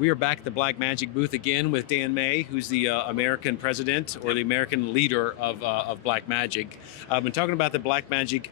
We are back at the Blackmagic booth again with Dan May, who's the American president or the American leader of Blackmagic. I've been talking about the Blackmagic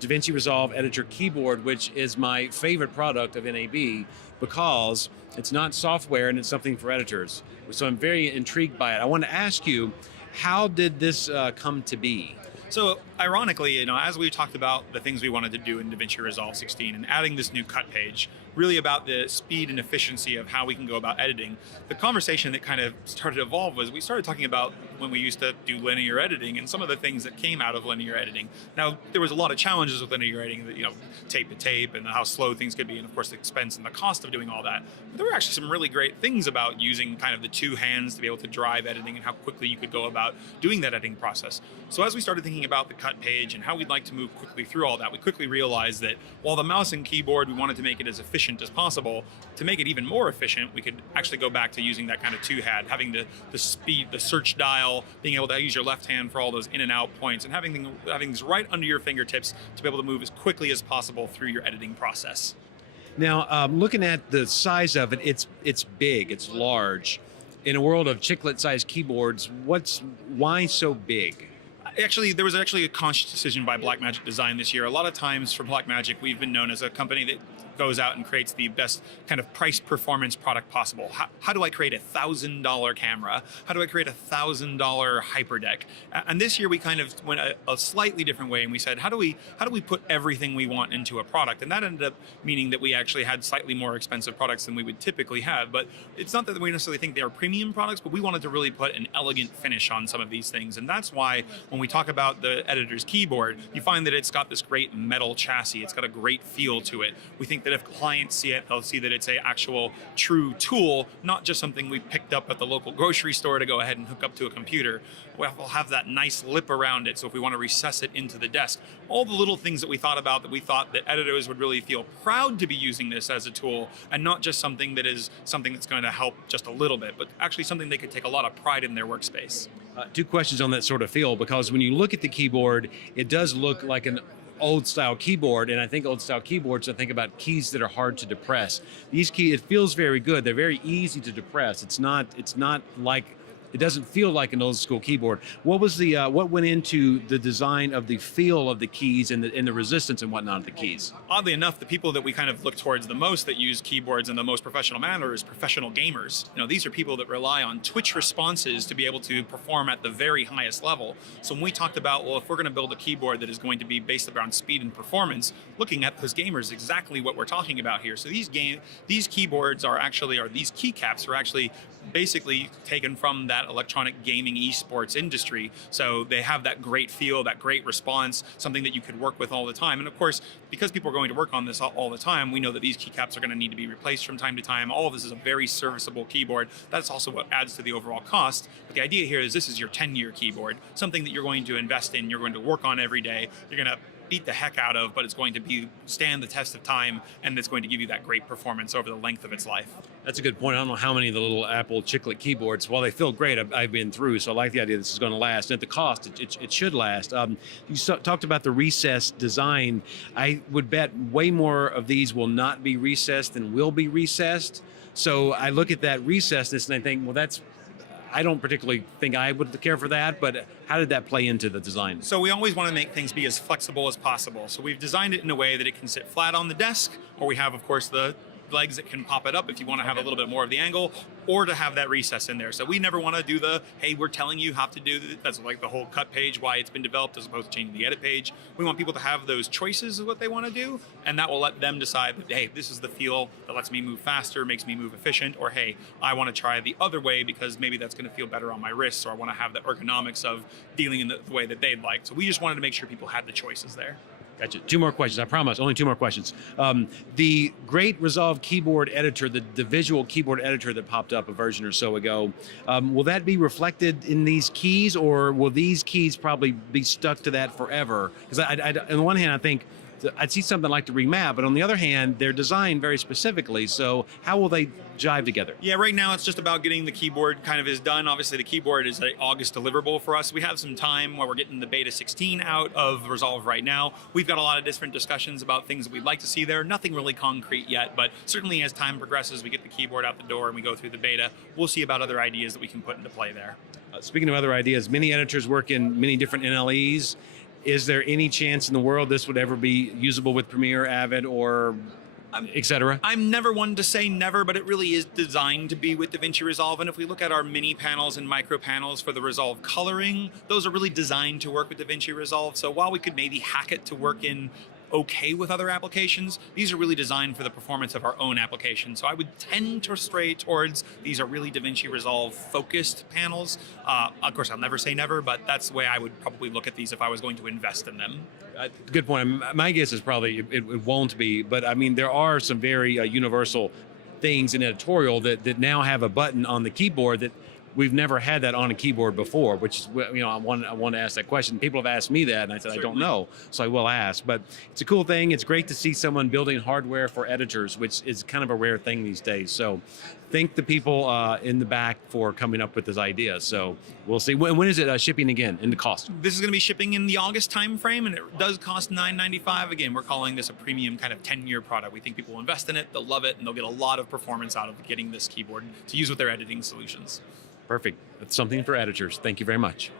Davinci Resolve Editor keyboard, which is my favorite product of NAB because it's not software and it's something for editors. So I'm very intrigued by it. I want to ask you, how did this come to be? So ironically, as we talked about the things we wanted to do in Davinci Resolve 16 and adding this new cut page, really about the speed and efficiency of how we can go about editing, the conversation that kind of started to evolve was we started talking about when we used to do linear editing and some of the things that came out of linear editing. Now, there was a lot of challenges with linear editing, tape to tape and how slow things could be, and of course the expense and the cost of doing all that. But there were actually some really great things about using kind of the two hands to be able to drive editing and how quickly you could go about doing that editing process. So as we started thinking about the cut page and how we'd like to move quickly through all that, we quickly realized that while the mouse and keyboard, we wanted to make it as efficient as possible. To make it even more efficient, we could actually go back to using that kind of two-hand, having the speed, the search dial, being able to use your left hand for all those in and out points, and having things right under your fingertips to be able to move as quickly as possible through your editing process. Now, looking at the size of it, it's big, it's large. In a world of chiclet-sized keyboards, why so big? Actually, there was a conscious decision by Blackmagic Design this year. A lot of times for Blackmagic, we've been known as a company that goes out and creates the best kind of price performance product possible. How do I create a $1,000 camera? How do I create a $1,000 hyperdeck? And this year we kind of went a slightly different way, and we said, how do we put everything we want into a product? And that ended up meaning that we actually had slightly more expensive products than we would typically have. But it's not that we necessarily think they are premium products, but we wanted to really put an elegant finish on some of these things. And that's why when we talk about the editor's keyboard, you find that it's got this great metal chassis. It's got a great feel to it. We think that if clients see it, they'll see that it's an actual true tool, not just something we picked up at the local grocery store to go ahead and hook up to a computer. We'll have that nice lip around it, so if we want to recess it into the desk, all the little things that we thought about that we thought that editors would really feel proud to be using this as a tool, and not just something that's going to help just a little bit, but actually something they could take a lot of pride in their workspace. Two questions on that sort of feel, because when you look at the keyboard, it does look like an old style keyboard, and I think old style keyboards, I think about keys that are hard to depress. These keys, it feels very good. They're very easy to depress. It's not like, it doesn't feel like an old school keyboard. What was the what went into the design of the feel of the keys and the resistance and whatnot of the keys? Oddly enough, the people that we kind of look towards the most that use keyboards in the most professional manner is professional gamers. These are people that rely on Twitch responses to be able to perform at the very highest level. So when we talked about, well, if we're going to build a keyboard that is going to be based around speed and performance, looking at those gamers, exactly what we're talking about here. So these keyboards these keycaps are actually basically taken from that electronic gaming esports industry. So they have that great feel, that great response, something that you could work with all the time. And of course, because people are going to work on this all the time, we know that these keycaps are going to need to be replaced from time to time. All of this is a very serviceable keyboard. That's also what adds to the overall cost. But the idea here is this is your 10-year keyboard, something that you're going to invest in, you're going to work on every day, you're going to beat the heck out of, but it's going to stand the test of time, and it's going to give you that great performance over the length of its life. That's a good point. I don't know how many of the little Apple chiclet keyboards, while they feel great, I've been through, so I like the idea this is going to last. And at the cost, it should last. You talked about the recessed design. I would bet way more of these will not be recessed than will be recessed. So I look at that recessedness and I think, well, I don't particularly think I would care for that, but how did that play into the design? So we always want to make things be as flexible as possible. So we've designed it in a way that it can sit flat on the desk, or we have, of course, the legs that can pop it up if you want to have a little bit more of the angle, or to have that recess in there. So we never want to do hey, we're telling you how to do this. That's like the whole cut page, why it's been developed, as opposed to changing the edit page. We want people to have those choices of what they want to do, and that will let them decide that, hey, this is the feel that lets me move faster, makes me move efficient, or hey, I want to try the other way because maybe that's going to feel better on my wrists, or I want to have the ergonomics of dealing in the way that they'd like. So we just wanted to make sure people had the choices there. Gotcha. Two more questions, I promise. Only two more questions. The great Resolve keyboard editor, the visual keyboard editor that popped up a version or so ago, will that be reflected in these keys, or will these keys probably be stuck to that forever? Because on the one hand, I think I'd see something like the Ring Mat, but on the other hand, they're designed very specifically. So how will they jive together? Yeah, right now it's just about getting the keyboard kind of is done. Obviously, the keyboard is an August deliverable for us. We have some time while we're getting the beta 16 out of Resolve right now. We've got a lot of different discussions about things that we'd like to see there. Nothing really concrete yet, but certainly as time progresses, we get the keyboard out the door and we go through the beta, we'll see about other ideas that we can put into play there. Speaking of other ideas, many editors work in many different NLEs. Is there any chance in the world this would ever be usable with Premiere, Avid, or etc.? I'm never one to say never, but it really is designed to be with DaVinci Resolve. And if we look at our mini panels and micro panels for the Resolve coloring, those are really designed to work with DaVinci Resolve. So while we could maybe hack it to work in okay with other applications, these are really designed for the performance of our own application. So I would tend to stray towards these are really DaVinci Resolve focused panels. Of course, I'll never say never, but that's the way I would probably look at these if I was going to invest in them. Good point. My guess is probably it won't be, but I mean, there are some very universal things in editorial that now have a button on the keyboard that we've never had that on a keyboard before, which is, I want to ask that question. People have asked me that, and I said, I don't know, so I will ask. But it's a cool thing. It's great to see someone building hardware for editors, which is kind of a rare thing these days. So thank the people in the back for coming up with this idea. So we'll see. When is it shipping again, and the cost? This is going to be shipping in the August timeframe, and it does cost $9.95. Again, we're calling this a premium kind of 10-year product. We think people will invest in it, they'll love it, and they'll get a lot of performance out of getting this keyboard to use with their editing solutions. Perfect. That's something for editors. Thank you very much.